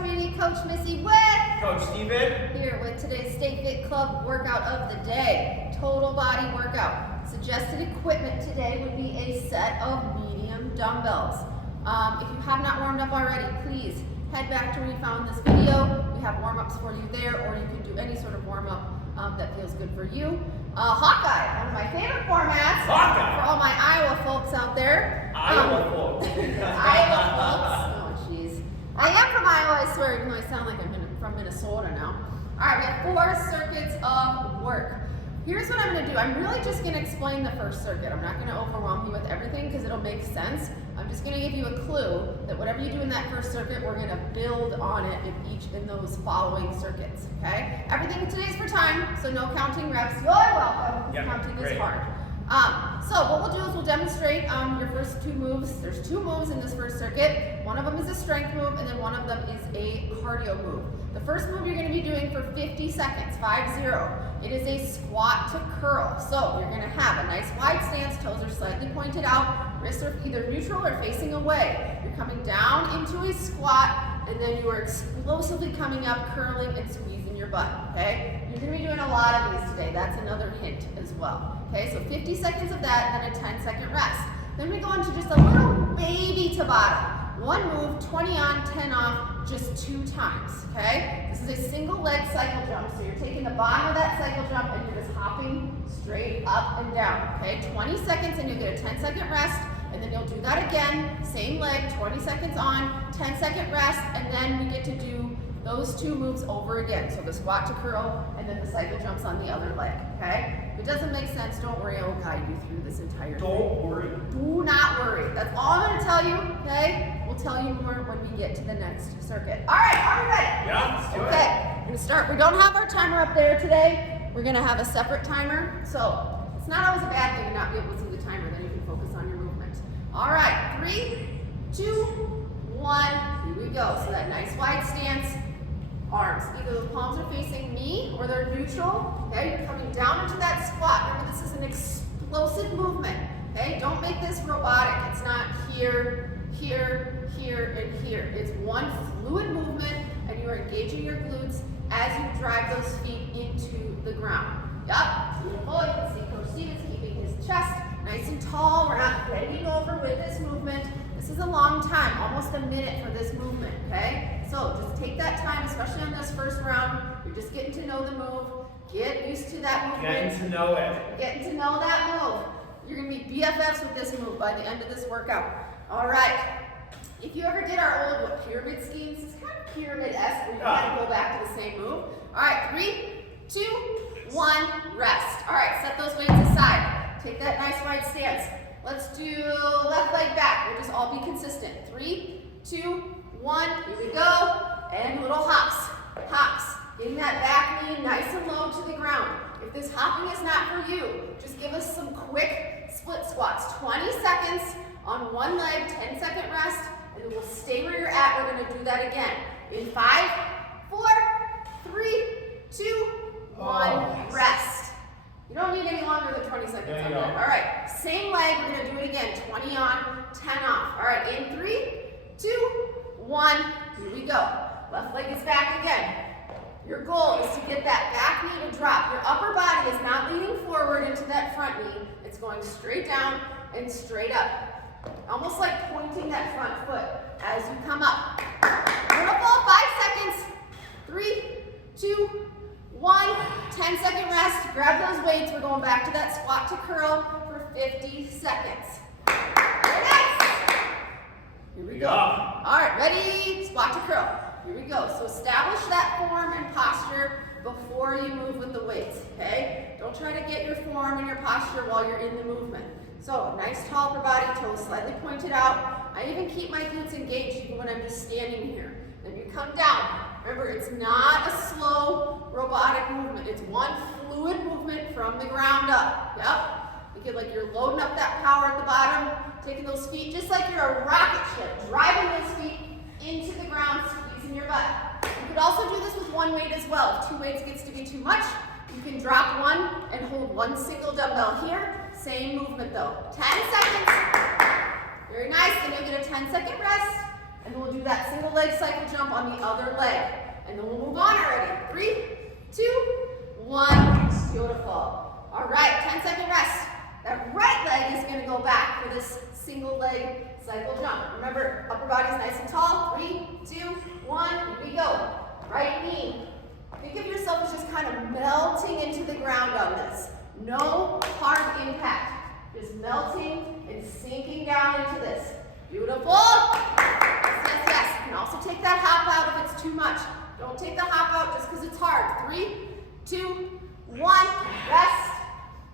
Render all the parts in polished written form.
Community Coach Missy with Coach Steven. Here with today's Stay Fit Club workout of the day. Total body workout. Suggested equipment today would be a set of medium dumbbells. If you have not warmed up already, please head back to where you found this video. We have warm-ups for you there, or you can do any sort of warm-up that feels good for you. Hawkeye, one of my favorite formats. Hawkeye. For all my Iowa folks out there. Iowa folks. Iowa folks. Oh, jeez. I am from Iowa, I swear, even though I sound like I'm from Minnesota now. All right, we have 4 circuits of work. Here's what I'm going to do. I'm really just going to explain the first circuit. I'm not going to overwhelm you with everything because it'll make sense. I'm just going to give you a clue that whatever you do in that first circuit, we're going to build on it in those following circuits, okay? Everything today is for time, so no counting reps. You're welcome. Yep, Counting great. is hard. So what we'll do is we'll demonstrate your first 2 moves. There's 2 moves in this first circuit. One of them is a strength move, and then one of them is a cardio move. The first move you're going to be doing for 50 seconds, 5-0. It is a squat to curl. So you're going to have a nice wide stance, toes are slightly pointed out, wrists are either neutral or facing away. You're coming down into a squat, and then you are explosively coming up, curling and squeezing your butt, okay? You're going to be doing a lot of these today. That's another hint as well. Okay, so 50 seconds of that, then a 10-second rest. Then we go into just a little baby Tabata. One move, 20 on, 10 off, just 2 times, okay? This is a single leg cycle jump. So you're taking the bottom of that cycle jump and you're just hopping straight up and down, okay? 20 seconds and you'll get a 10-second rest, and then you'll do that again, same leg, 20 seconds on, 10-second rest, and then we get to do those 2 moves over again. So the squat to curl, and then the cycle jumps on the other leg, okay? If it doesn't make sense, don't worry, I will guide you through this entire thing. Don't worry. Do not worry. That's all I'm going to tell you, okay? We'll tell you more when we get to the next circuit. All right, are we ready? Yeah, let's do it. Okay, we're going to start. We don't have our timer up there today. We're going to have a separate timer. So it's not always a bad thing to not be able to see the timer. Then you can focus on your movement. All right, 3, 2, 1. Here we go. So that nice wide stance. Arms, either the palms are facing me or they're neutral, okay? You're coming down into that squat. Remember, this is an explosive movement, okay? Don't make this robotic. It's not here, here, here, and here. It's one fluid movement, and you are engaging your glutes as you drive those feet into the ground. Yup, beautiful. You can see Coach Stevens keeping his chest nice and tall. We're not bending over with this movement. This is a long time, almost a minute for this movement, okay? So just take that time, especially on this first round. You're just getting to know the move. Get used to that movement. Getting to know it. Getting to know that move. You're going to be BFFs with this move by the end of this workout. All right. If you ever did our old pyramid schemes, it's kind of pyramid-esque where you kind of go back to the same move. All right, 3, 2, 1, rest. All right, set those weights aside. Take that nice wide stance. Let's do left leg back. We'll just all be consistent. 3, 2, 1. Here we go. And little hops. Hops. Getting that back knee nice and low to the ground. If this hopping is not for you, just give us some quick split squats. 20 seconds on one leg, 10-second rest, and then we'll stay where you're at. We're going to do that again. In 5, 4, 3, 2, 1, rest. You don't need any longer than 20 seconds on that. All right, same leg, we're going to do it again. 20 on, 10 off. All right, in 3, 2, 1, here we go. Left leg is back again. Your goal is to get that back knee to drop. Your upper body is not leaning forward into that front knee. It's going straight down and straight up. Almost like pointing that front foot as you come up. Beautiful, 5 seconds. 3, 2, 1, 10-second rest. Grab those weights. We're going back to that squat to curl for 50 seconds. Very nice. Here we go. All right, ready? Squat to curl. Here we go. So establish that form and posture before you move with the weights, okay? Don't try to get your form and your posture while you're in the movement. So nice tall upper body, toes slightly pointed out. I even keep my glutes engaged even when I'm just standing here. Then you come down. Remember, it's not a slow robotic movement. It's one fluid movement from the ground up. Yep. Think of like you're loading up that power at the bottom, taking those feet just like you're a rocket ship, driving those feet into the ground, squeezing your butt. You could also do this with one weight as well. If 2 weights gets to be too much, you can drop one and hold one single dumbbell here. Same movement though. 10 seconds. Very nice. Then you'll get a 10-second rest. and then we'll do that single leg cycle jump on the other leg. And then we'll move on already. 3, 2, 1. Beautiful. All right, 10-second rest. That right leg is going to go back for this single leg cycle jump. Remember, upper body's nice and tall. 3, 2, 1. Here we go. Right knee. Think of yourself as just kind of melting into the ground on this. No hard impact. Just melting and sinking down into this. Beautiful. Yes, yes, yes. You can also take that hop out if it's too much. Don't take the hop out just because it's hard. 3, 2, 1. Rest.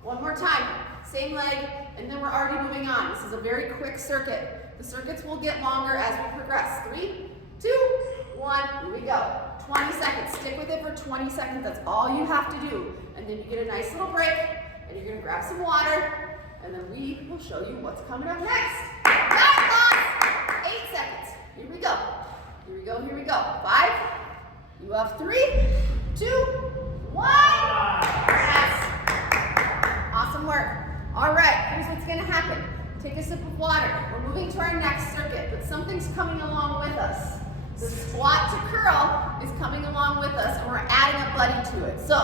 One more time. Same leg, and then we're already moving on. This is a very quick circuit. The circuits will get longer as we progress. 3, 2, 1. Here we go. 20 seconds. Stick with it for 20 seconds. That's all you have to do. And then you get a nice little break, and you're going to grab some water, and then we will show you what's coming up next. Time loss. 8 seconds. Here we go. Here we go. Here we go. 5. You have 3, 2, 1. Yes. Awesome work. All right, here's what's going to happen. Take a sip of water. We're moving to our next circuit, but something's coming along with us. The squat to curl is coming along with us, and we're adding a buddy to it. So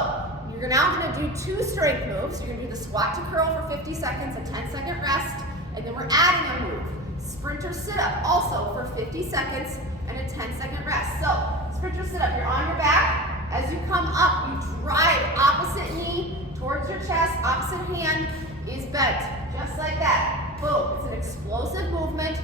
you're now going to do 2 strength moves. You're going to do the squat to curl for 50 seconds, a 10-second rest, and then we're adding a move. Sprinter sit-up also for 50 seconds and a 10-second rest. So sprinter sit-up, you're on your back. As you come up, you drive opposite knee towards your chest, opposite hand is bent, just like that. Boom, it's an explosive movement,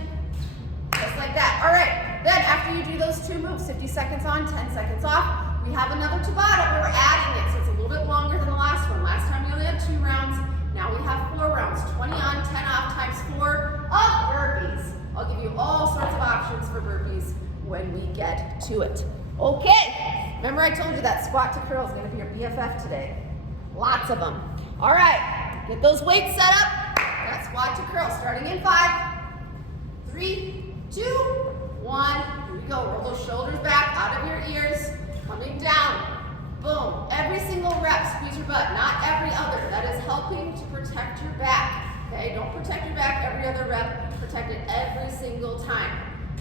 just like that. All right, then after you do those 2 moves, 50 seconds on, 10 seconds off, we have another Tabata, but we're adding it, so it's a little bit longer than the last one. Last time we only had 2 rounds, now we have 4 rounds, 20 on, 10 off, times 4 of burpees. I'll give you all sorts of options for burpees when we get to it. Okay, remember I told you that squat to curl is gonna be your BFF today. Lots of them. All right, get those weights set up. Got squat to curl, starting in 5, 3, 2, 1. Here we go. Roll those shoulders back out of your ears, coming down. Boom. Every single rep, squeeze your butt, not every other. That is helping to protect your back. Okay, don't protect your back every other rep. Protect it every single time.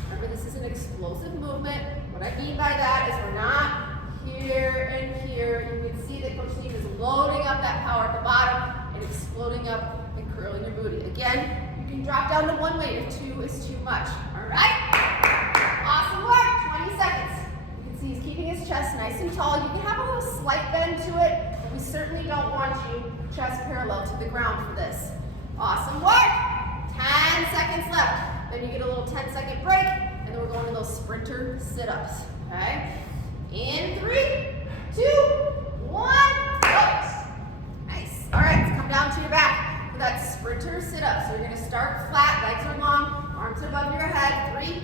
Remember, this is an explosive movement. What I mean by that is we're not here and here. You can see that Coach Steve is loading up that power at the bottom and exploding up and curling your booty. Again, you can drop down to 1 weight if 2 is too much. All right? Awesome work. 20 seconds. You can see he's keeping his chest nice and tall. You can have a little slight bend to it, but we certainly don't want you chest parallel to the ground for this. Awesome work. 10 seconds left. Then you get a little 10-second break, and then we're going to those sprinter sit-ups. Okay? In 3, 2, 1, go. Nice. All right, let's come down to your back for that sprinter sit-up. So you're going to start flat, legs are long, arms above your head. 3,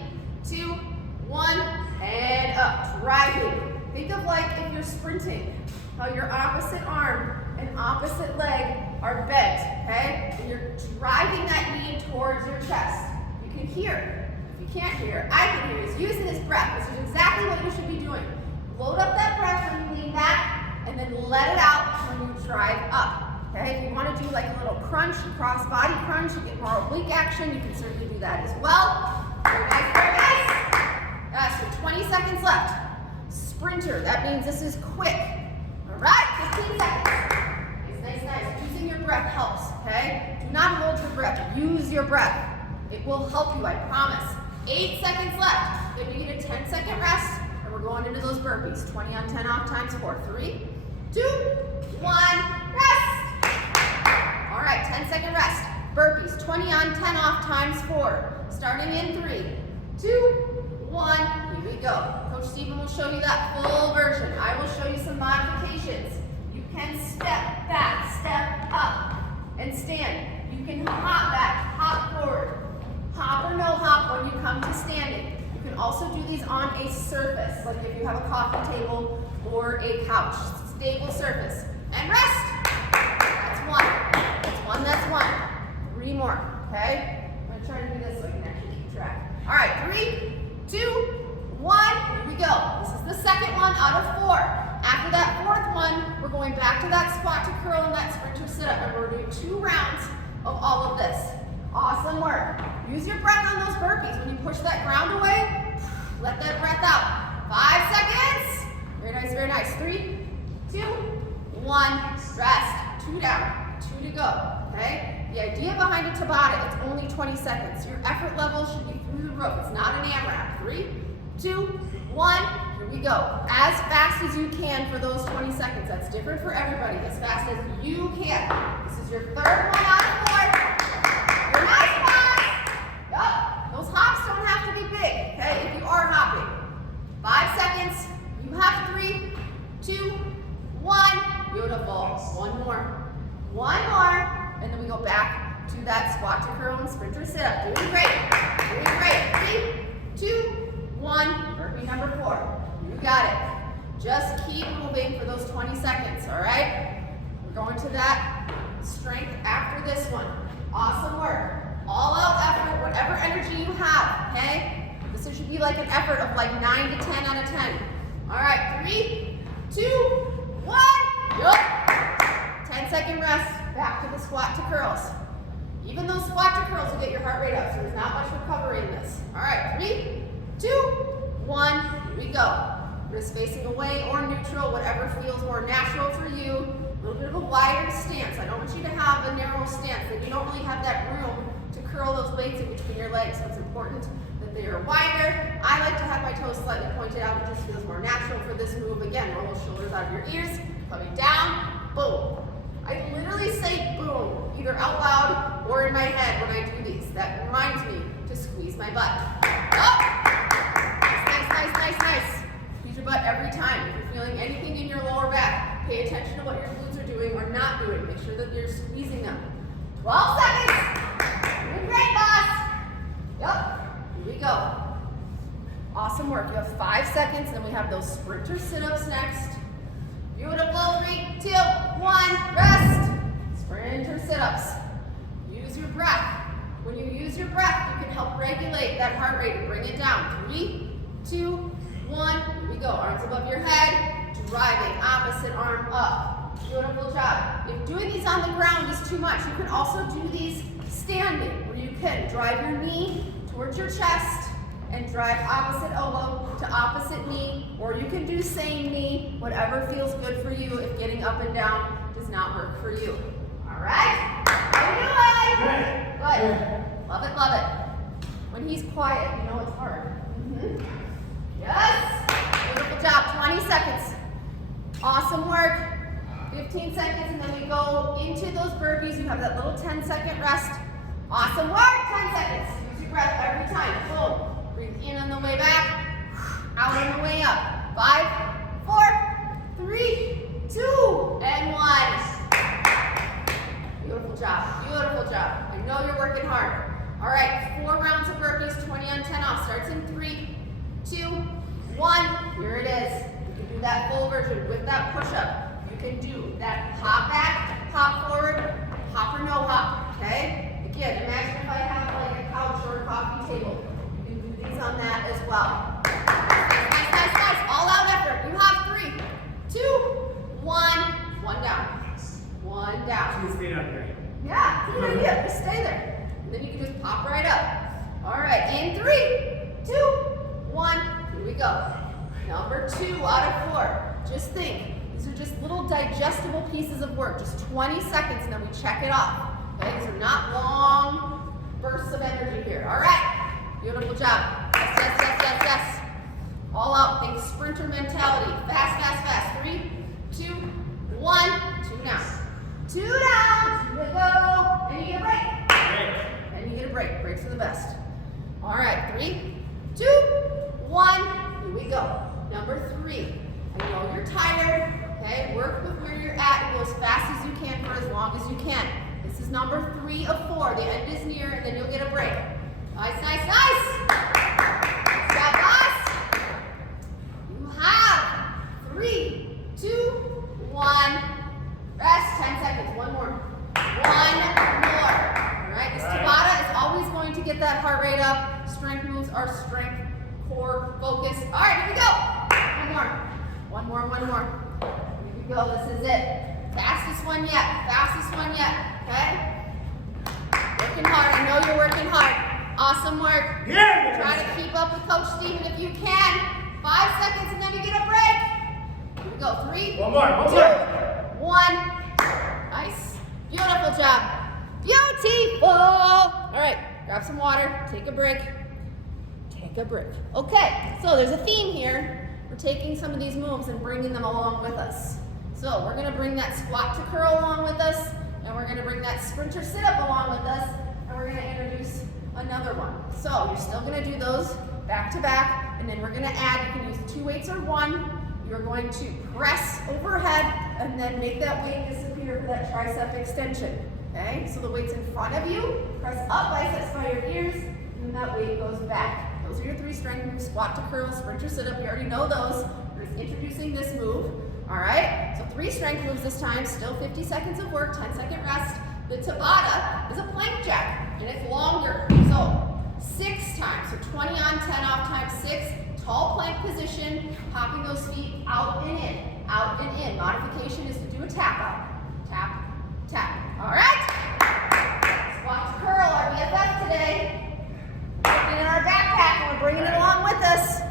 2, 1, and up. Driving. Think of like if you're sprinting, how your opposite arm and opposite leg are bent, okay? And you're driving that knee towards your chest. You can hear. If you can't hear, I can hear. He's using his breath. This is exactly what you should be doing. Load up that breath when you lean back, and then let it out when you drive up. Okay, if you want to do like a little crunch, cross body crunch, you get more oblique action, you can certainly do that as well. Very nice, very nice. So 20 seconds left. Sprinter, that means this is quick. All right, 15 seconds. Nice, nice. Using your breath helps, okay? Do not hold your breath. Use your breath. It will help you, I promise. 8 seconds left. Then we get a 10-second rest. We're going into those burpees. 20 on, 10 off, times 4. 3, 2, 1, rest. All right, 10-second rest. Burpees, 20 on, 10 off, times 4. Starting in 3, 2, 1. Here we go. Coach Stephen will show you that full version. I will show you some modifications. You can step back, step up, and stand. You can hop back, hop forward. Hop or no hop when you come to standing. You can also do these on a surface, like if you have a coffee table or a couch. Stable surface. And rest. That's 1. That's 1, that's 1. 3 more, okay? I'm going to try to do this so I can actually keep track. All right, 3, 2, 1. Here we go. This is the second one out of 4. After that 4th one, we're going back to that squat to curl and that sprinter sit-up, and we're doing 2 rounds of all of this. Awesome work. Use your breath on those burpees. When you push that ground away, Let that breath out. 5 seconds. Very nice, very nice. 3, 2, 1. Rest. 2 down. 2 to go. Okay? The idea behind a Tabata, it's only 20 seconds. Your effort level should be through the roof. It's not an AMRAP. 3, 2, 1. Here we go. As fast as you can for those 20 seconds. That's different for everybody. As fast as you can. This is your third one out of 4. Your nice pass. Yup. Those hops don't have to be big. Okay? If you are hopping. 5 seconds. You have 3, 2, 1. Beautiful. One more. One more. And then we go back to that squat to curl and sprinter sit up. Doing great. Doing great. 3, 2, 1. Burpee number 4. You got it. Just keep moving for those 20 seconds, all right? We're going to that strength after this one. Awesome work. All out effort, whatever energy you have, okay? This should be like an effort of like 9 to 10 out of 10. All right, 3, 2, 1. Yup. 10-second rest. Back to the squat to curls. Even those squat to curls will get your heart rate up, so there's not much recovery in this. All right, 3, 2, 1. Here we go. Wrist facing away or neutral, whatever feels more natural for you. A little bit of a wider stance. I don't want you to have a narrow stance, and you don't really have that room to curl those weights in between your legs, so it's important that they are wider. I like to have my toes slightly pointed out. It just feels more natural for this move. Again, roll those shoulders out of your ears, coming down, boom. I literally say boom, either out loud or in my head when I do these. That reminds me to squeeze my butt. Up. Nice, nice, nice, nice. Squeeze your butt every time. If you're feeling anything in your lower back, pay attention to what your glutes are doing or not doing. Make sure that you're squeezing them. 12 seconds. Doing great, boss. Yep. Here we go. Awesome work. You have 5 seconds, and then we have those sprinter sit-ups next. Beautiful. 3, 2, 1. Rest. Sprinter sit-ups. Use your breath. When you use your breath, you can help regulate that heart rate and bring it down. 3, 2, 1. Here we go. Arms above your head. Driving. Opposite arm up. Beautiful job. If doing these on the ground is too much, you can also do these standing, where you can drive your knee towards your chest and drive opposite elbow to opposite knee, or you can do same knee, whatever feels good for you if getting up and down does not work for you. All right? How you doing? Good. Love it, love it. When he's quiet, you know it's hard. Yes. Beautiful job. 20 seconds. Awesome work. 15 seconds, and then we go into those burpees. You have that little 10-second rest. Awesome work. 10 seconds. Use your breath every time. Boom. Breathe in on the way back, out on the way up. 5, 4, 3, 2, and 1. Beautiful job, beautiful job. I know you're working hard. All right, 4 rounds of burpees, 20 on 10 off. Starts in 3, 2, 1. Here it is. You can do that full version with that push-up. You can do that hop back, hop forward, hop or no hop, okay? Again, imagine if I have like a couch or a coffee table. On that as well. Nice, nice, nice. All out effort. You have 3, 2, 1. 1 down. 1 down. Stay down here. Yeah, good idea. Just stay there. And then you can just pop right up. All right. In 3, 2, 1. Here we go. Number 2 out of 4. Just think. These are just little digestible pieces of work. Just 20 seconds, and then we check it off. Okay? These are not long bursts of energy here. All right. Beautiful job. Yes, yes, yes, yes, yes. All out. Think sprinter mentality. Fast, fast, fast. 3, 2, 1. 2 down. 2 down. 2 to go. And you get a break. Break. And you get a break. Breaks are the best. All right. 3, 2, 1. Here we go. Number 3. I know you're tired. Okay. Work with where you're at and go as fast as you can for as long as you can. This is number 3 of 4. The end is near, and then you'll get a break. Nice, nice, nice. Nice job, boss. You have 3, 2, 1. Rest. 10 seconds. 1 more. 1 more. All right. This Tabata is always going to get that heart rate up. Strength moves are strength, core, focus. All right. Here we go. 1 more. 1 more. 1 more. Here we go. This is it. Fastest one yet. Fastest one yet. Okay. Working hard. I know you're working hard. Awesome work. Yeah. Try to keep up with Coach Steven if you can. 5 seconds and then you get a break. Here we go. 3, One more. 2, 1. Nice. Beautiful job. Beautiful. All right, grab some water, take a break. Take a break. Okay, so there's a theme here. We're taking some of these moves and bringing them along with us. So we're gonna bring that squat to curl along with us, and we're gonna bring that sprinter sit-up along with us, and we're gonna introduce another one. So you're still gonna do those back to back, and then we're gonna add, you can use 2 weights or 1. You're going to press overhead, and then make that weight disappear for that tricep extension. Okay, so the weight's in front of you, press up, biceps by your ears, and that weight goes back. Those are your 3 strength moves: squat to curl, sprinter sit-up. You already know those. We're just introducing this move. All right, so 3 strength moves this time, still 50 seconds of work, 10-second rest. The Tabata is a plank jack, and it's longer. So 6 times, so 20 on, 10 off times 6. Tall plank position, popping those feet out and in, out and in. Modification is to do a tap out. Tap, tap. All right? Squat to curl, our BFF today. Putting it in our backpack, and we're bringing it along with us.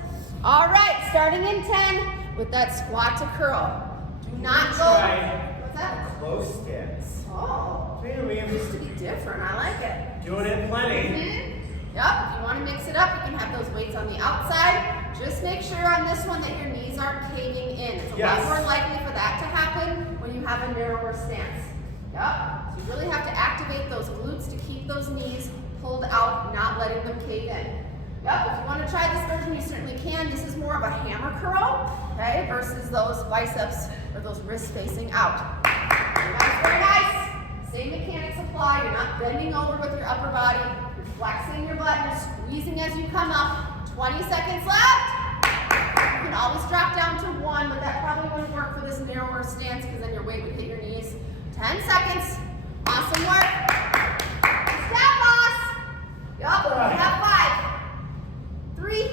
All right, starting in 10 with that squat to curl. Do not go. What's that? Close stance. Oh, it used to be different. I like it. Doing it plenty. Yep, if you want to mix it up, you can have those weights on the outside. Just make sure on this one that your knees aren't caving in. It's a lot more likely for that to happen when you have a narrower stance. Yep, so you really have to activate those glutes to keep those knees pulled out, not letting them cave in. Yep, if you want to try this version, you certainly can. This is more of a hammer curl, okay, versus those biceps or those wrists facing out. Very nice, very nice. Same mechanics apply. You're not bending over with your upper body. You're flexing your butt. You're squeezing as you come up. 20 seconds left. You can always drop down to 1, but that probably wouldn't work for this narrower stance because then your weight would hit your knees. 10 seconds. Awesome work. Step, boss. Yup, we have 5, 3,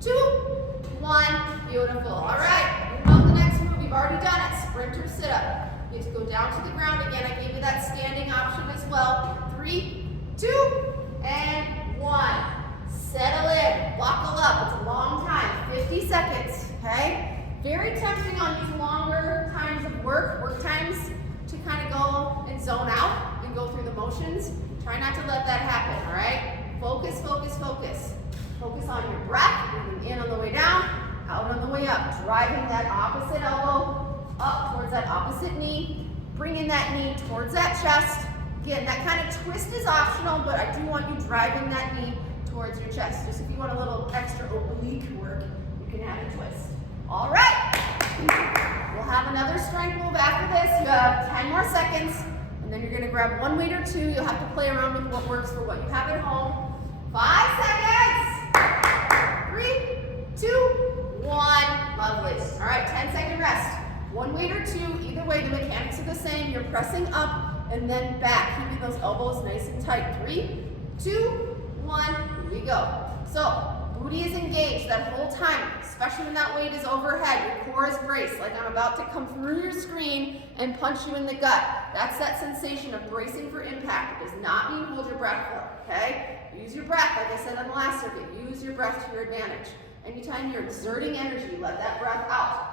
2, 1. Beautiful. All right. You know the next move. You've already done it. Sprinter sit-up. You have to go down to the ground again. I gave you that standing option as well. 3, 2, and 1. Settle in, buckle up. It's a long time, 50 seconds, okay? Very tempting on these longer times of work times to kind of go and zone out and go through the motions. Try not to let that happen, all right? Focus, focus, focus. Focus on your breath, breathing in on the way down, out on the way up. Driving that opposite elbow up towards that opposite knee, bringing that knee towards that chest. Again, that kind of twist is optional, but I do want you driving that knee towards your chest. Just if you want a little extra oblique work, you can have a twist. All right. We'll have another strength move after this. You have 10 more seconds, and then you're going to grab 1 weight or 2. You'll have to play around with what works for what you have at home. 5 seconds. 3, 2, 1. Lovely. All right, 10-second rest. 1 weight or 2. Either way, the mechanics are the same. You're pressing up and then back, keeping those elbows nice and tight. 3, 2, 1, here we go. So, booty is engaged that whole time, especially when that weight is overhead. Your core is braced, like I'm about to come through your screen and punch you in the gut. That's that sensation of bracing for impact. It does not mean hold your breath though, okay? Use your breath, like I said on the last circuit. Use your breath to your advantage. Anytime you're exerting energy, let that breath out.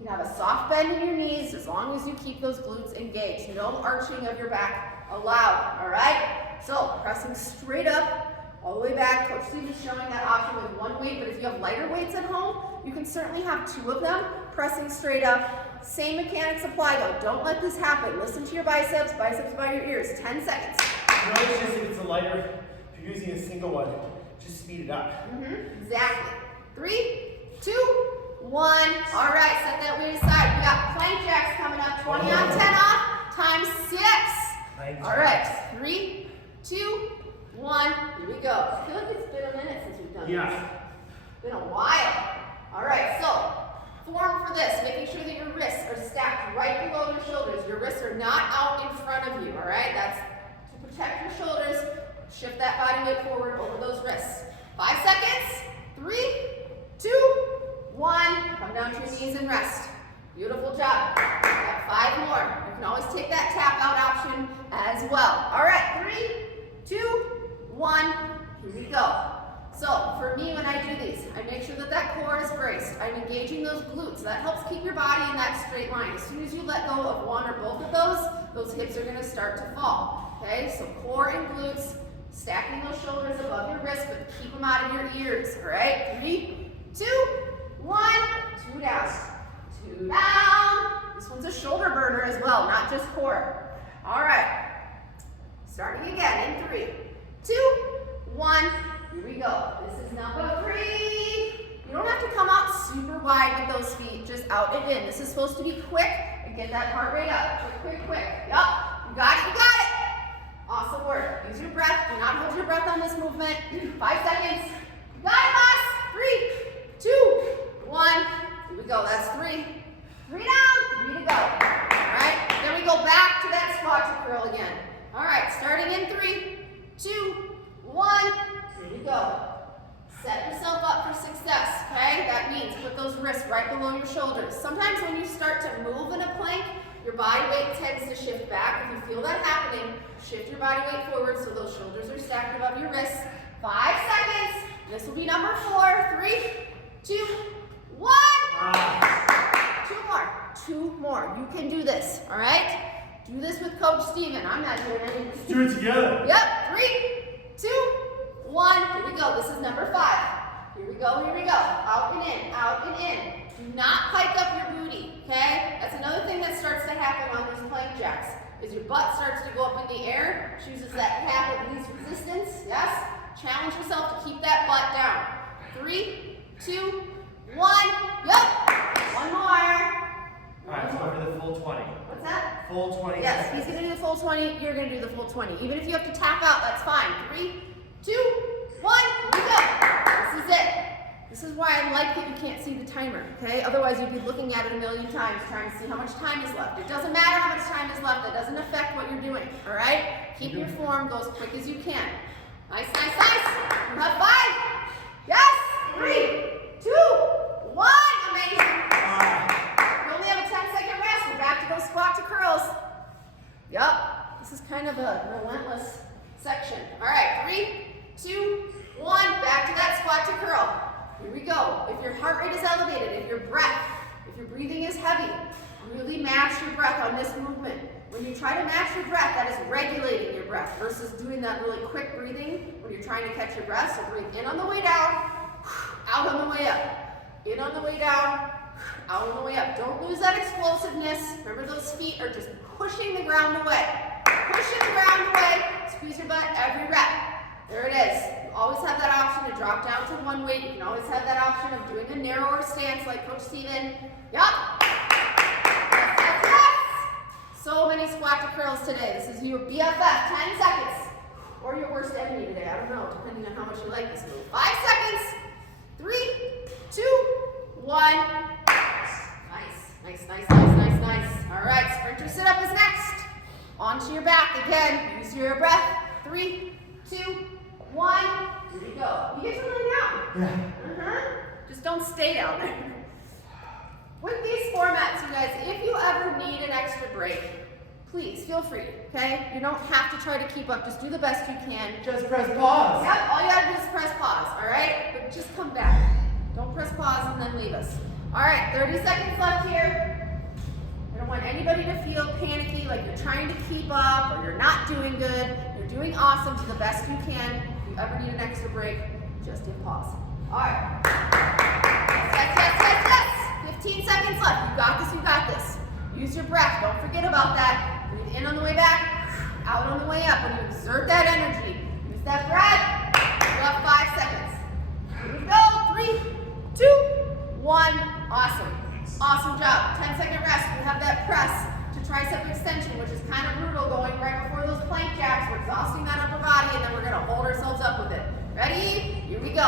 You can have a soft bend in your knees as long as you keep those glutes engaged. No arching of your back allowed, all right? So, pressing straight up, all the way back. Coach Steve is showing that option with 1 weight, but if you have lighter weights at home, you can certainly have 2 of them, pressing straight up. Same mechanics apply though. Don't let this happen. Listen to your biceps, biceps by your ears. 10 seconds. Notice just if it's a lighter, if you're using a single one, just speed it up. Exactly. 3, 2, 1. All right, set that weight aside. We got plank jacks coming up. 20 on, 10 off, times 6. All right, 3, 2, 1. Here we go. I feel like it's been a minute since we've done this. It's been a while. All right, so form for this, making sure that your wrists are stacked right below your shoulders. Your wrists are not out in front of you, all right? That's to protect your shoulders. Shift that body weight forward over those wrists. 5 seconds. 3, 2, 1. Come down to your knees and rest. Beautiful job. Got 5 more. You can always take that tap out option as well. All right, 3, 2, 1. Here we go. So for me, when I do these, I make sure that that core is braced. I'm engaging those glutes. That helps keep your body in that straight line. As soon as you let go of one or both of those hips are going to start to fall. Okay, so core and glutes, stacking those shoulders above your wrists, but keep them out of your ears. All right, 3, 2, 1, 2 down, 2 down. This one's a shoulder burner as well, not just core. All right, starting again in 3, 2, 1. Here we go. This is number 3. You don't have to come out super wide with those feet, just out and in. This is supposed to be quick and get that heart rate up. Quick, quick. Yup, you got it, you got it. Awesome work. Use your breath. Do not hold your breath on this movement. 5 seconds. You got it, boss. 3, 2, 1. Here we go. That's 3. 3 down, 3 to go. All right, then we go back to that squat to curl again. All right, starting in 3, 2, 1. Here we go. Set yourself up for success, okay? That means put those wrists right below your shoulders. Sometimes when you start to move in a plank, your body weight tends to shift back. If you feel that happening, shift your body weight forward so those shoulders are stacked above your wrists. 5 seconds. This will be number 4. 3, 2, 1. 2 more. You can do this, all right? Do this with Coach Steven. I'm not doing any of this. Do it together. Yep. 3, 2, 1. Here we go. This is number 5. Here we go. Here we go. Out and in. Out and in. Do not pike up your booty. Okay? That's another thing that starts to happen on these plank jacks. Is your butt starts to go up in the air. Chooses that path of least resistance. Yes. Challenge yourself to keep that butt down. 3, 2, 1. Yep. One more. All right, let's go for the full 20. What's that? Full 20. Yes, he's going to do the full 20. You're going to do the full 20. Even if you have to tap out, that's fine. 3, 2, 1. Here we go. This is it. This is why I like that you can't see the timer, okay? Otherwise, you'd be looking at it a million times trying to see how much time is left. It doesn't matter how much time is left. It doesn't affect what you're doing, all right? Keep your form, go as quick as you can. Nice, nice, nice. You have 5. Yes. 3, 2, 1. Amazing. You only have a 10-second rest. We're back to those squat to curls. Yup. This is kind of a relentless section. All right. 3, 2, 1. Back to that squat to curl. Here we go. If your heart rate is elevated, if your breathing is heavy, really match your breath on this movement. When you try to match your breath, that is regulating your breath versus doing that really quick breathing when you're trying to catch your breath. So breathe in on the way down, out on the way up. In on the way down, out on the way up. Don't lose that explosiveness. Remember, those feet are just pushing the ground away. Pushing the ground away. Squeeze your butt every rep. There it is. You always have that option to drop down to one weight. You can always have that option of doing a narrower stance like Coach Steven. Yup. Yes, yes, yes. So many squat to curls today. This is your BFF. 10 seconds. Or your worst enemy today. I don't know, depending on how much you like this move. 5 seconds. 3, 2, 1. Nice, nice, nice, nice, nice, nice. All right, sprinter sit-up is next. Onto your back again. Use your breath. 3, 2, 1. Here we go. You get to lay down. Yeah. Just don't stay down there. With these formats, you guys, if you ever need an extra break, please feel free, okay? You don't have to try to keep up. Just do the best you can. Just press pause. Yep, all you gotta do is press pause, all right? But just come back. Don't press pause and then leave us. All right, 30 seconds left here. I don't want anybody to feel panicky, like you're trying to keep up or you're not doing good. You're doing awesome. Do the best you can. If you ever need an extra break, just hit pause. All right. Yes, yes, yes, yes. 15 seconds left. You got this, you got this. Use your breath. Don't forget about that. Breathe in on the way back, out on the way up. When you exert that energy, use that breath. You have 5 seconds. Here we go. 3, 2, 1. Awesome. Awesome job. 10-second rest. We have that press to tricep extension, which is kind of brutal going right before those plank jacks. We're exhausting that upper body, and then we're going to hold ourselves up with it. Ready? Here we go.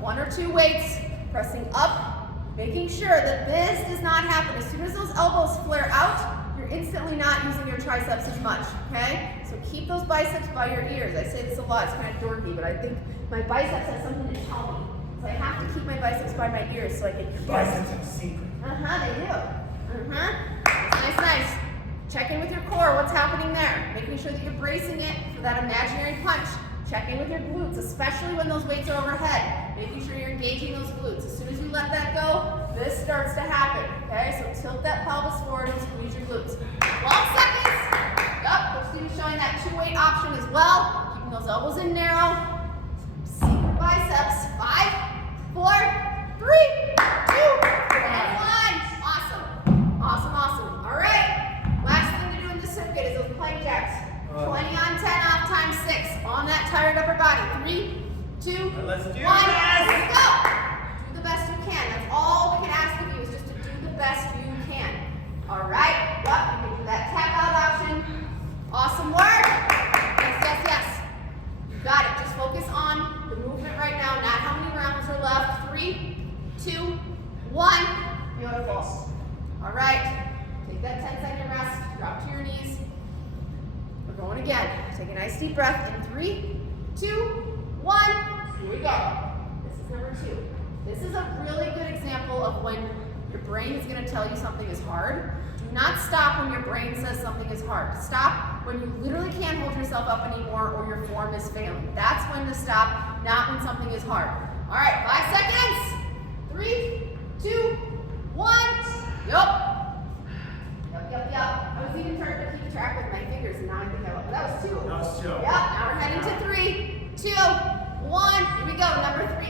1 or 2 weights, pressing up, making sure that this does not happen. As soon as those elbows flare out, you're instantly not using your triceps as much, okay? So keep those biceps by your ears. I say this a lot, it's kind of dorky, but I think my biceps have something to tell me. So I have to keep my biceps by my ears so I can hear. Biceps have a secret. They do. Nice, nice. Check in with your core, what's happening there? Making sure that you're bracing it for that imaginary punch. Check in with your glutes, especially when those weights are overhead. Making sure you're engaging those glutes. As soon as you let that go, this starts to happen. Okay, so tilt that pelvis forward and squeeze your glutes. 12 seconds. Yup, Coach Steve is showing that 2-weight option as well. Keeping those elbows in narrow. Secret biceps. 5, 4, 3, 2, and 1. Awesome. Awesome, awesome. All right. Last thing to do in this circuit is those plank jacks. 20 on 10 off times 6 on that tired upper body. 3, 2, 1. Let's do this. Let's go. Do the best you can. That's all we can ask of you is just to do the best you can. All right. Yep. You can do that tap out option. Awesome work. Yes, yes, yes. You got it. Just focus on the movement right now, not how many rounds are left. 3, 2, 1. Beautiful. All right. Take that 10-second rest. Drop to your knees. We're going again. Take a nice deep breath in 3, 2, 1. Here we go. This is number 2. This is a really good example of when your brain is going to tell you something is hard. Do not stop when your brain says something is hard. Stop when you literally can't hold yourself up anymore or your form is failing. That's when to stop, not when something is hard. All right, 5 seconds. 3, 2, 1. Yup. Yep. I was even trying to keep track with my fingers, and now I think I will. That was 2. That was 2. Yep. Now we're heading to 3, 2, 1. Here we go. Number 3.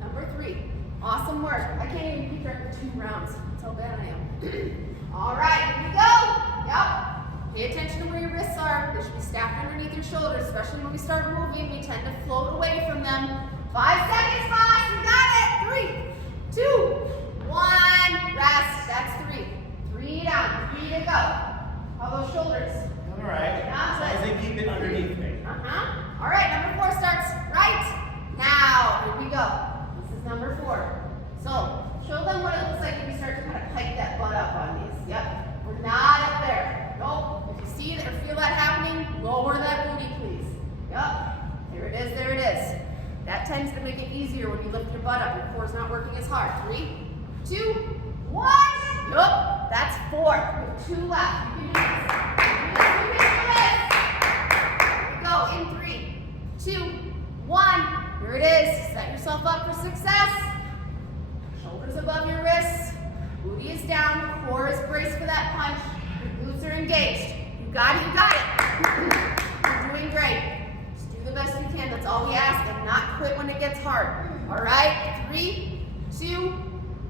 Number 3. Awesome work. I can't even keep track of 2 rounds. That's how bad I am. All right. Here we go. Yep. Pay attention to where your wrists are. They should be stacked underneath your shoulders, especially when we start moving. We tend to float away from them. 5 seconds, boss. You got it. 3, 2, 1. Rest. That's 3. 3 down. 3 to go. How those shoulders? All right. As long as they keep it underneath me. All right. Number 4 starts right now. Here we go. This is number 4. So show them what it looks like if you start to kind of pike that butt up on these. Yep. We're not up there. Nope. If you see that or feel that happening, lower that booty, please. Yep. There it is. There it is. That tends to make it easier when you lift your butt up. Your core's not working as hard. 3, 2, 1. Yup. That's 4. We have 2 left. You can do this. You can do this. Here we go. In 3, 2, 1. Here it is. Set yourself up for success. Shoulders above your wrists. Booty is down. Core is braced for that punch. Your glutes are engaged. You got it. You got it. You're doing great. Just do the best you can. That's all we ask. And not quit when it gets hard. All right. 3, 2,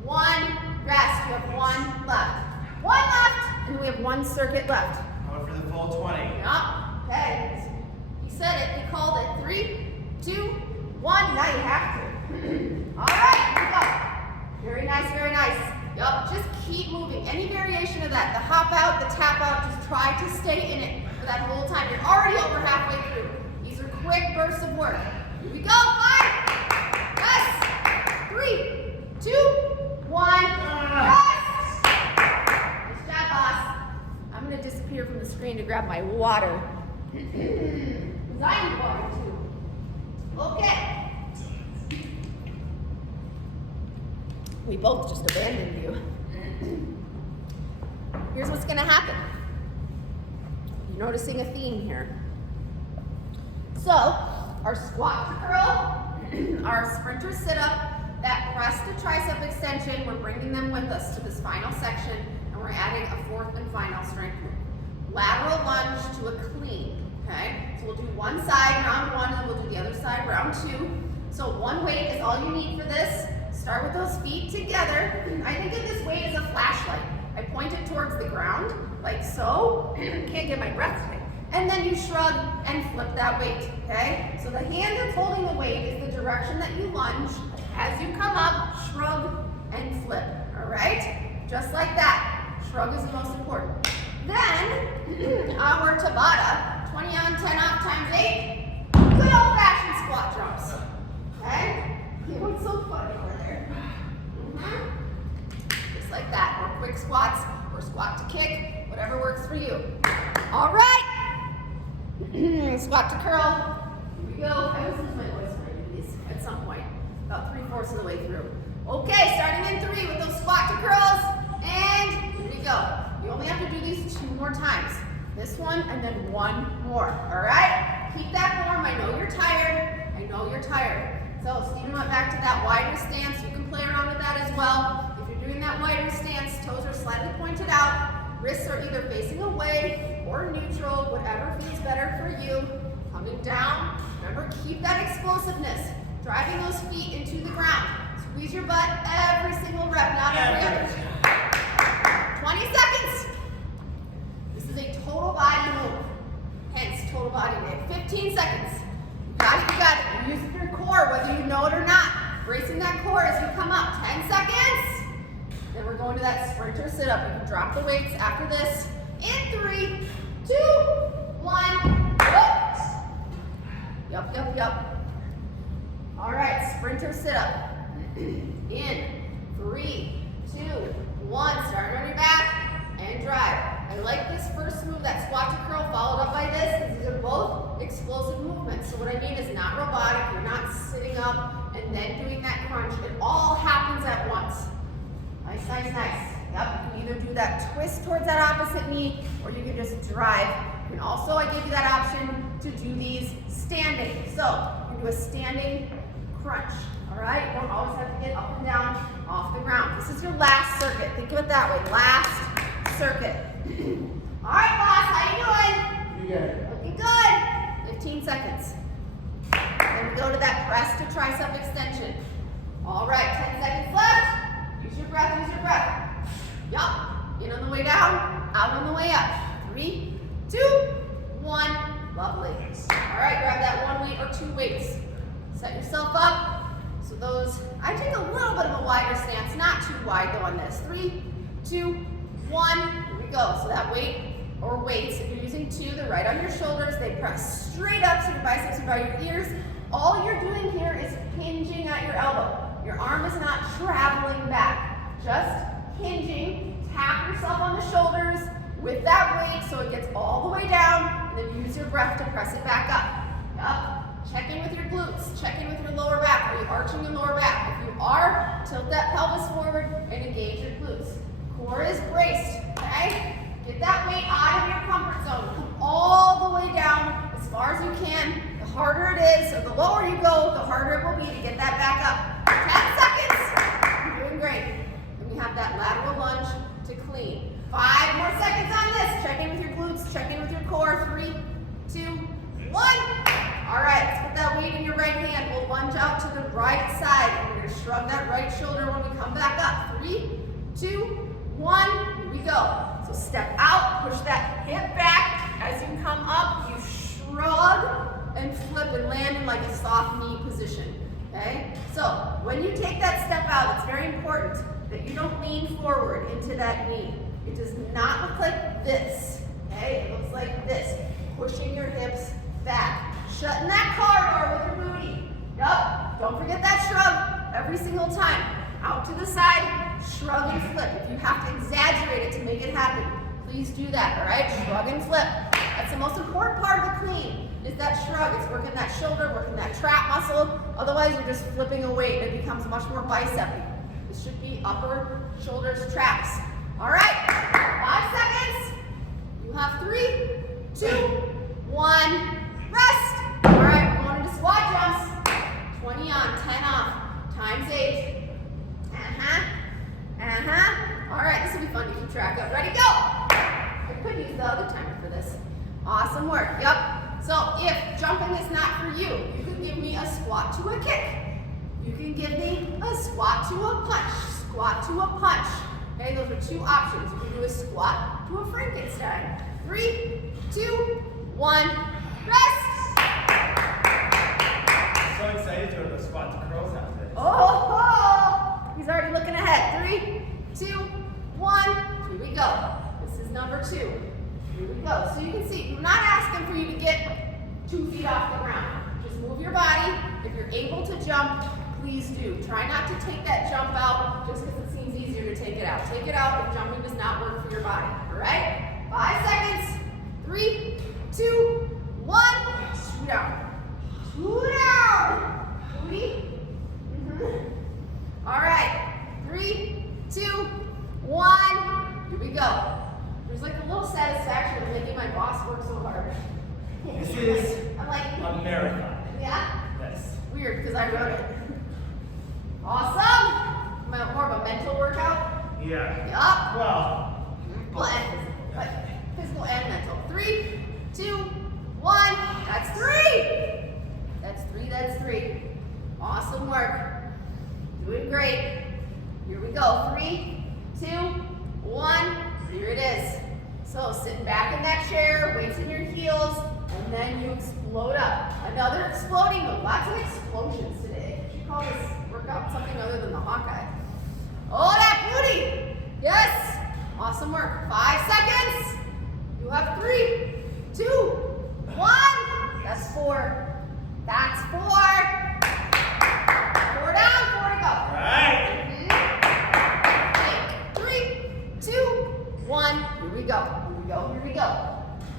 1. Rest. You have 1 left. 1 left. And we have 1 circuit left. Going for the full 20. Yep. Okay. He said it. He called it. 3, 2, 1. Now you have to. All right. Here we go. Very nice. Very nice. Yup. Just keep moving. Any variation of that. The hop out, the tap out. Just try to stay in it for that whole time. You're already over halfway through. These are quick bursts of work. Here we go. 5. Yes. 3, 2, 1. Rest. Nice job, boss. I'm going to disappear from the screen to grab my water. Because I need water too. Okay. We both just abandoned you. Here's what's going to happen. You're noticing a theme here. So, our squat to curl, our sprinter sit-up, that press to tricep extension, we're bringing them with us to this final section, and we're adding a 4th and final strength move. Lateral lunge to a clean, okay? So we'll do one side, round 1, and then we'll do the other side, round 2. So 1 weight is all you need for this. Start with those feet together. I think of this weight as a flashlight. I point it towards the ground, like so. Can't get my breath today. And then you shrug and flip that weight, okay? So the hand that's holding the weight is the direction that you lunge. As you come up, shrug and flip, all right? Just like that. Shrug is the most important. Then, our Tabata, 20 on 10 off times 8. Good old-fashioned squat jumps, okay? You look so funny over there. Just like that, or quick squats, or squat to kick, whatever works for you. All right. Squat to curl. Here we go. I always lose my voice when I do these at some point, about 3/4 of the way through. Okay, starting in 3 with those squat to curls, and here we go. You only have to do these 2 more times. This one, and then 1 more, all right? keep that form. I know you're tired. I know you're tired. So Stephen went back to that wider stance. You can play around with that as well. If you're doing that wider stance, toes are slightly pointed out. Wrists are either facing away or neutral, whatever feels better for you. Coming down. Remember, keep that explosiveness. Driving those feet into the ground. Squeeze your butt every single rep, not every other. 20 seconds. This is a total body move. Hence, total body weight. 15 seconds. You got it, you got it. You're using your core, whether you know it or not. Bracing that core as you come up. 10 seconds. Then we're going to that sprinter sit-up. You can drop the weights after this. In 3, 2, 1. Yup. All right, sprinter sit-up. In 3, 2, 1. Start on your back and drive. I like this first move, that squat to curl, followed up by this, because these are both explosive movements. So what I mean is not robotic. You're not sitting up and then doing that crunch. It all happens at once. Nice. Yep, you can either do that twist towards that opposite knee, or you can just drive. And also, I give you that option to do these standing. So you can do a standing crunch. All right, you don't always have to get up and down off the ground. This is your last circuit. Think of it that way, last circuit. All right, boss, how you doing? You got it. Looking good. 15 seconds. Then we go to that press to tricep extension. All right, 10 seconds left. Use your breath. Yup. In on the way down, out on the way up. 3, 2, 1. Lovely. All right, grab that one weight or two weights. Set yourself up. So those, I take a little bit of a wider stance, not too wide though on this. 3, 2, 1. Here we go. So that weight or weights, if you're using 2, they're right on your shoulders. They press straight up so your biceps are by your ears. All you're doing here is hinging at your elbow. Your arm is not traveling back. Just hinging. Tap yourself on the shoulders with that weight so it gets all the way down, and then use your breath to press it back up. Yup. Check in with your glutes. Check in with your lower back. Are you arching your lower back? If you are, tilt that pelvis forward and engage your glutes. Core is braced, okay? Get that weight out of your comfort zone. Come all the way down as far as you can. The harder it is, or the lower you go, the harder it will be to get that back up. 10 seconds. You're doing great. Then we have that lateral lunge to clean. 5 more seconds on this. Check in with your glutes. Check in with your core. 3, 2, 1. All right, let's put that weight in your right hand. We'll lunge out to the right side. And we're going to shrug that right shoulder when we come back up. 3, 2, 1. Here we go. So step out, push that hip back. As you come up, you shrug and flip and land in like a soft knee position. Okay? So when you take that step out, it's very important that you don't lean forward into that knee. It does not look like this. Okay? It looks like this. Pushing your hips back. Shutting that car door with your booty. Yup. Don't forget that shrug every single time. Out to the side, shrug and flip. If you have to exaggerate it to make it happen, please do that, all right? Shrug and flip. That's the most important part of the clean, is that shrug. It's working that shoulder, working that trap muscle. Otherwise, you're just flipping a weight and it becomes much more bicep-y. This should be upper shoulders traps. All right, 5 seconds. You have 3, 2, 1, rest. All right, we're going into squat jumps. 20 on, 10 off, times 8. All right, this will be fun to keep track of. Ready, go. I could use the other timer for this. Awesome work, yep. So if jumping is not for you, you can give me a squat to a kick. You can give me a squat to a punch, squat to a punch. Okay, those are 2 options. You can do a squat to a Frankenstein. 3, 2, 1, rest. So excited to have a squat to curls after this. Oh, he's already looking ahead. 3, 2, 1. Here we go. This is number 2. Here we go. So you can see, I'm not asking for you to get 2 feet off the ground. Just move your body. If you're able to jump, please do. Try not to take that jump out just because it seems easier to take it out. Take it out if jumping does not work for your body. All right? 5 seconds. 3, 2, 1. 2 down. 2 down. 3. All right. 3, 2, 1. Here we go. There's like a little satisfaction of making my boss work so hard. This is I'm like, a marathon. yeah? Yes. Weird, because I wrote it. Awesome! More of a mental workout? Yeah. Yup. Well, Physical and mental. 3, 2, 1. That's 3. That's 3, that's 3. Awesome work. Doing great. Here we go. 3, 2, 1. Here it is. So sitting back in that chair, weights in your heels, and then you explode up. Another exploding move. Lots of explosions today. You should call this workout something other than the Hawkeye. Oh, that booty! Yes! Awesome work. 5 seconds. You have 3, 2, 1. That's 4. That's 4. 4 down, 4 to go. all right. Okay. 3, 2, 1. Here we go. Here we go. Here we go.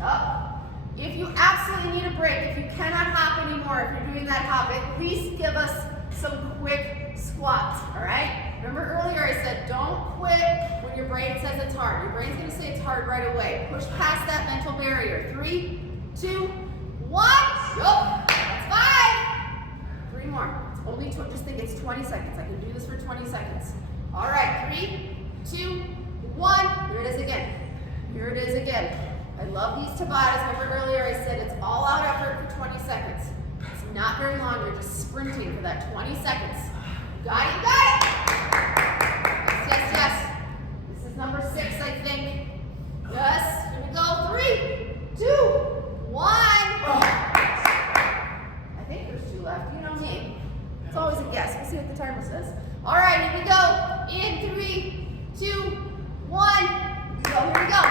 Up. If you absolutely need a break, if you cannot hop anymore, if you're doing that hop, at least give us some quick squats, all right? Remember earlier I said don't quit when your brain says it's hard. Your brain's going to say it's hard right away. Push past that mental barrier. 3, 2, 1. Go. That's 5. 3 more. It's only just think it's 20 seconds. I can do this for 20 seconds. All right. 3, 2, 1. Here it is again. Here it is again. I love these Tabatas. Remember earlier I said it's all out effort for 20 seconds. It's not very long. You're just sprinting for that 20 seconds. You got it. You got it. Yes, yes, yes. This is number 6, I think. Yes. Here we go. 3, 2, 1. I think there's 2 left. You know me. It's always a guess. We'll see what the timer says. All right, here we go. In 3, 2, 1. Here we go. Here we go.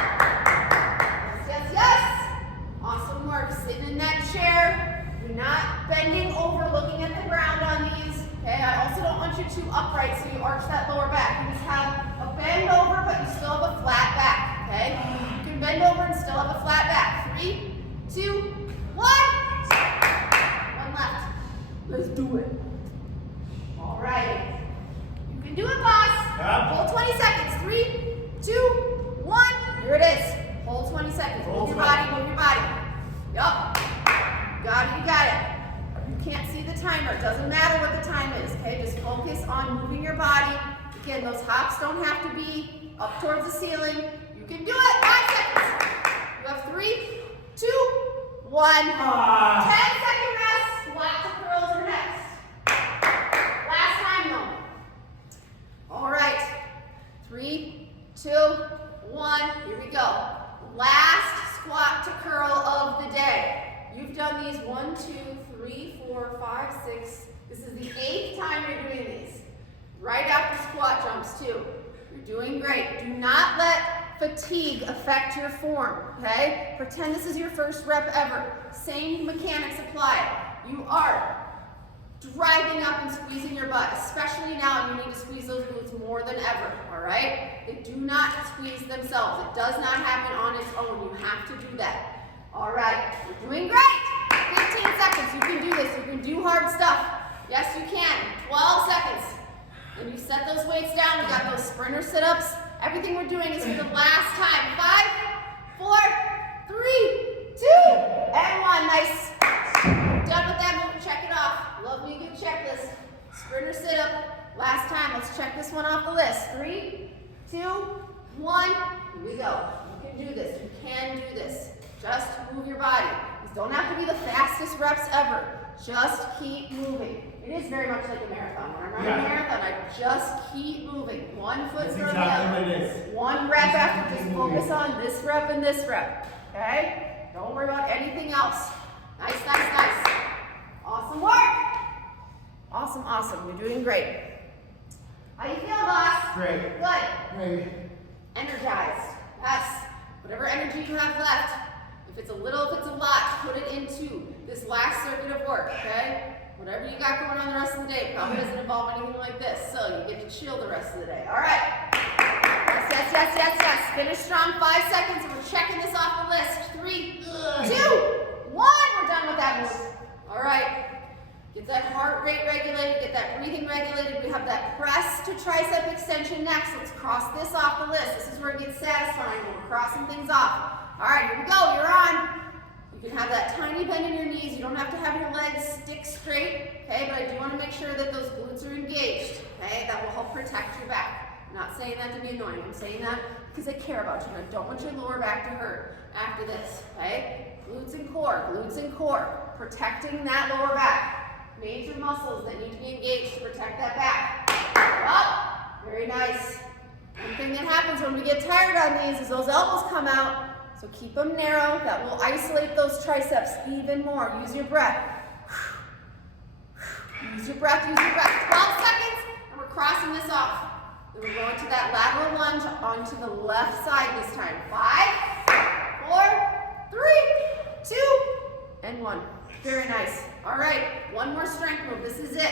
Yes, yes. Awesome work. Sitting in that chair. You're not bending over, looking at the ground on these. Okay, I also don't want you too upright so you arch that lower back. You just have a bend over, but you still have a flat back. Okay? You can bend over and still have a flat back. 3, 2, 1. 1 left. Let's do it. All right. You can do it, boss. Yeah. Hold 20 seconds. 3, 2, 1. Here it is. Hold 20 seconds. Move your body, move your body. Yup. You got it, you got it. You can't see the timer. It doesn't matter what the time is, okay? Just focus on moving your body. Again, those hops don't have to be up towards the ceiling. You can do it. 5 seconds. You have 3, 2, 1. 10-second rest. Squat to curls are next. Last time though. All right. 3, 2, 1. Here we go. Last squat to curl of the day. You've done these 1, 2, 3, 4, 5, 6. This is the 8th time you're doing these. Right after squat jumps too. You're doing great. Do not let fatigue affect your form, okay? Pretend this is your first rep ever. Same mechanics apply. You are driving up and squeezing your butt, especially now you need to squeeze those glutes more than ever, all right? They do not squeeze themselves. It does not happen on its own. You have to do that. All right, you're doing great. 15 seconds, you can do this. You can do hard stuff. Yes, you can. 12 seconds. And you set those weights down. We got those sprinter sit-ups. Everything we're doing is for the last time. 5, 4, 3, 2, and 1. Nice. Done with that move. Check it off. Love me a good checklist. Sprinter sit-up. Last time. Let's check this one off the list. 3, 2, 1. Here we go. You can do this. You can do this. Just move your body. These don't have to be the fastest reps ever. Just keep moving. It is very much like a marathon. When I'm running a marathon, I just keep moving. 1 foot in front of the other. 1 rep after. Just focus on this rep and this rep. Okay? Don't worry about anything else. Nice, nice, nice. Awesome work. Awesome, awesome. You're doing great. How you feel, boss? Great. Good. Great. Energized. Yes. Whatever energy you have left. If it's a little, if it's a lot, put it into this last circuit of work, okay? Whatever you got going on the rest of the day probably doesn't involve anything like this, so you get to chill the rest of the day. All right. Yes, yes, yes, yes, yes. Finish strong. 5 seconds, and we're checking this off the list. 3, 2, 1. We're done with that move. All right. Get that heart rate regulated, get that breathing regulated. We have that press to tricep extension next. Let's cross this off the list. This is where it gets satisfying when we're crossing things off. All right, here we go. You're on. You You can have that tiny bend in your knees. You don't have to have your legs stick straight, okay? But I do want to make sure that those glutes are engaged, okay? That will help protect your back. I'm not saying that to be annoying. I'm saying that because I care about you and I don't want your lower back to hurt after this, okay? Glutes and core, protecting that lower back. Major muscles that need to be engaged to protect that back. Up, very nice. One thing that happens when we get tired on these is those elbows come out. So keep them narrow. That will isolate those triceps even more. Use your breath. Use your breath, use your breath. 12 seconds, and we're crossing this off. Then we're going to that lateral lunge onto the left side this time. 5, 4, 3, 2, and 1. Very nice. All right, one more strength move. This is it.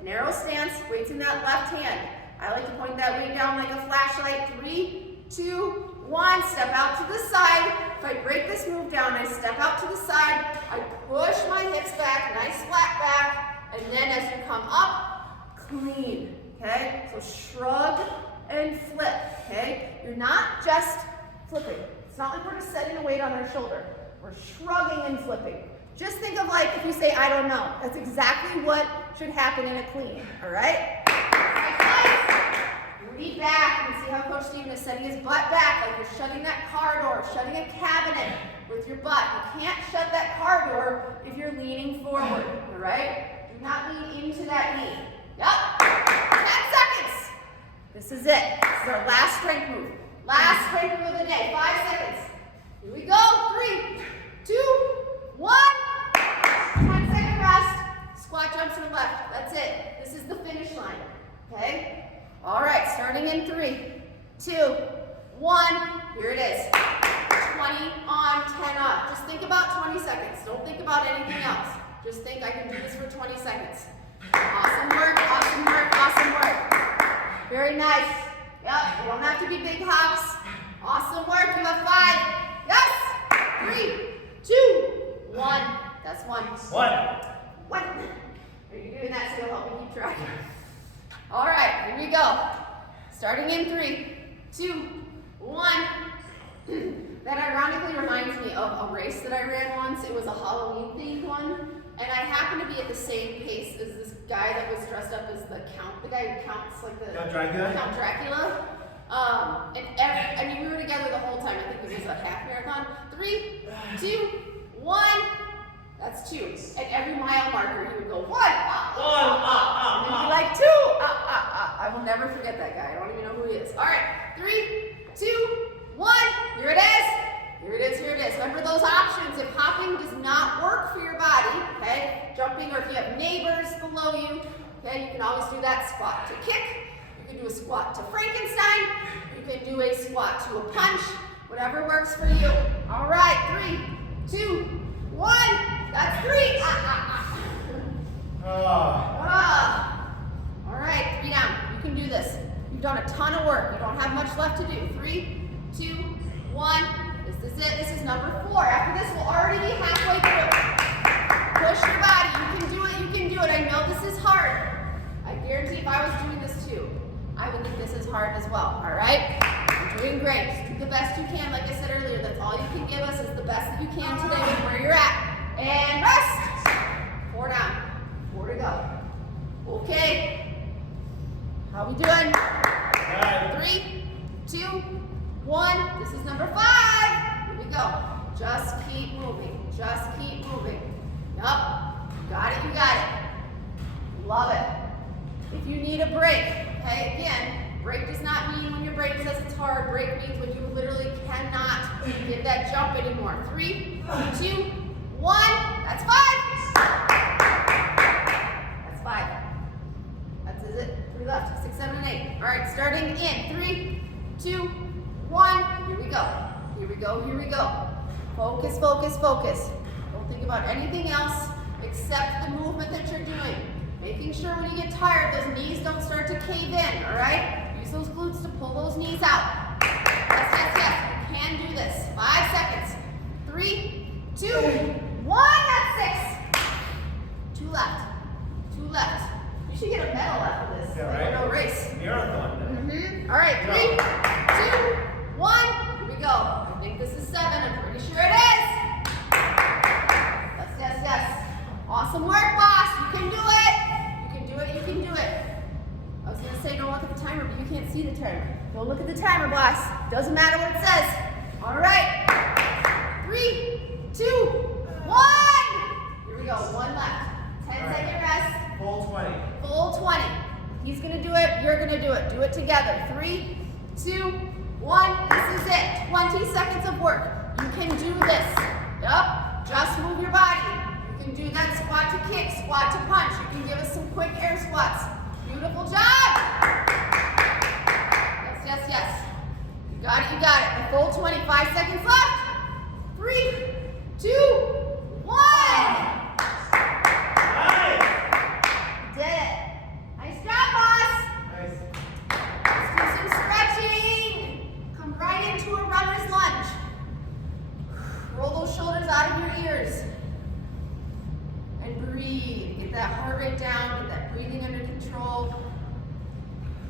Narrow stance, weights in that left hand. I like to point that weight down like a flashlight. 3, 2, 1, step out to the side. If I break this move down, I step out to the side, I push my hips back, nice flat back, and then as you come up, clean, okay? So shrug and flip, okay? You're not just flipping. It's not like we're just setting a weight on our shoulder. We're shrugging and flipping. Just think of like if you say, I don't know. That's exactly what should happen in a clean, all right? Lean back. You can see how Coach Steven is setting his butt back, like you're shutting that car door, shutting a cabinet with your butt. You can't shut that car door if you're leaning forward, all right? Do not lean into that knee. Yup. 10 seconds. This is it. This is our last strength move. Last strength move of the day. 5 seconds. Here we go. 3, 2, 1. 10-second rest. Squat jumps to the left. That's it. This is the finish line, okay? All right, starting in 3, 2, 1, here it is. 20 on, 10 up. Just think about 20 seconds. Don't think about anything else. Just think I can do this for 20 seconds. Awesome work, awesome work, awesome work. Very nice. Yep, you don't have to be big hops. Awesome work, you have 5. Yes, 3, 2, 1. That's 1. 1. Are you doing that so you'll help me keep track? All right, here we go. Starting in 3, 2, 1. That ironically reminds me of a race that I ran once. It was a Halloween themed one, and I happened to be at the same pace as this guy that was dressed up as the guy who counts like the Count Dracula. Count Dracula. We were together the whole time. I think it was a half marathon. 3, 2, 1. That's 2. At every mile marker, he would go 1, and then he'd be like 2, I will never forget that guy. I don't even know who he is. All right, 3, 2, 1. Here it is. Here it is. Here it is. Remember those options. If hopping does not work for your body, okay, jumping, or if you have neighbors below you, okay, you can always do that squat to kick. You can do a squat to Frankenstein. You can do a squat to a punch. Whatever works for you. All right, 3, 2, 1. That's 3. All right, 3 down. You can do this. You've done a ton of work. You don't have much left to do. 3, 2, 1. This is it. This is number 4. After this, we'll already be halfway through. Push your body. You can do it. You can do it. I know this is hard. I guarantee if I was doing this too, I would think this is hard as well. All right? You're doing great. Just do the best you can. Like I said earlier, that's all you can give us is the best that you can today with where you're at. And rest. 4 down. 4 to go. Okay. How we doing? 3, 2, 1. This is number 5. Here we go. Just keep moving. Just keep moving. Yup. You got it. You got it. Love it. If you need a break, okay, again, break does not mean when your brain says it's hard. Break means when you literally cannot get that jump anymore. 3, 2, 1. That's 5. That's 5. That's it. 3 left. 6, 7, and 8. All right, starting in 3, 2, 1. Here we go. Here we go. Here we go. Focus, focus, focus. Don't think about anything else except the movement that you're doing. Making sure when you get tired, those knees don't start to cave in, all right? Use those glutes to pull those knees out. Yes, yes, yes. You can do this. 5 seconds. 3, 2, 1. That's 6. 2 left. 2 left. You should get a medal after this. Yeah, right? No race. Marathon. All right, 3, 2, 1. Here we go. I think this is 7. I'm pretty sure it is. Awesome work, boss. You can do it. You can do it. You can do it. I was gonna say don't look at the timer, but you can't see the timer. Don't look at the timer, boss. Doesn't matter what it says. All right. 3, 2, 1. Here we go. One left. 10-second rest. Full 20. Full 20. He's gonna do it. You're gonna do it. Do it together. 3, 2, 1. This is it. 20 seconds of work. You can do this. Yup. Just move your body. You can do that squat to kick, squat to punch. You can give us some quick air squats. Beautiful job. Yes, yes, yes. You got it. You got it. The full 20. 5 seconds left. 3, 2, 1. Nice. You did it. Nice job, boss. Nice. Let's do some stretching. Come right into a runner's lunge. Roll those shoulders out of your ears. And breathe. Get that heart rate down. Get that breathing under control.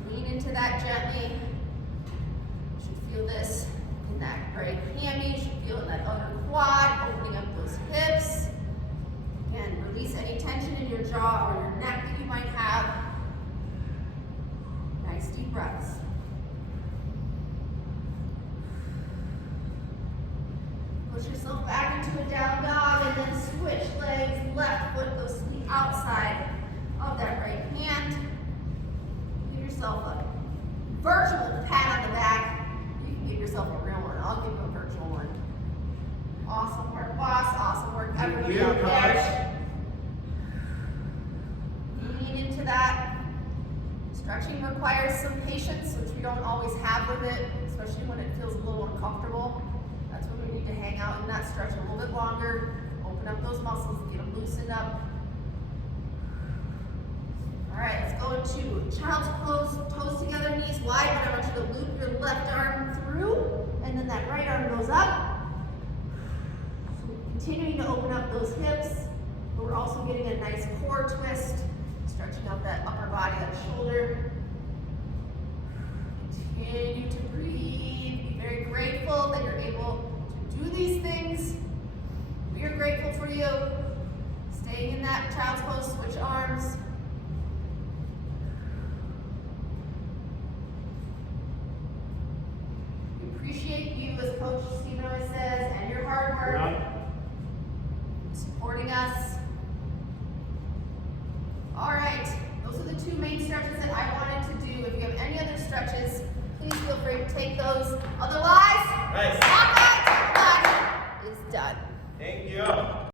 Lean into that gently. You should feel this in that right hammy. You should feel in that other quad. Opening up those hips. Again, release any tension in your jaw or your neck that you might have. Nice deep breaths. Push yourself back into a down dog and then switch legs. Left foot goes to the outside of that right hand. Give yourself a virtual pat on the back. You can give yourself a real one. I'll give you a virtual one. Awesome work, boss. Awesome work, everybody out there. Lean into that. Stretching requires some patience, which we don't always have with it, especially when it feels a little uncomfortable. That's when we need to hang out in that stretch a little bit longer, open up those muscles, get them loosened up. All right, let's go into child's pose, toes together, knees wide. But I want you to loop your left arm through, and then that right arm goes up. So continuing to open up those hips, but we're also getting a nice core twist, stretching out that upper body, that shoulder. Continue to breathe. Be very grateful that you're able to do these things. We are grateful for you. Staying in that child's pose, switch arms. We appreciate you, as Coach Stephen always says, and your hard work, supporting us. All right, those are the two main stretches that I wanted to do. If you have any other stretches, please feel free to take those. Otherwise, Nice. Hawkeye-Total is done. Thank you.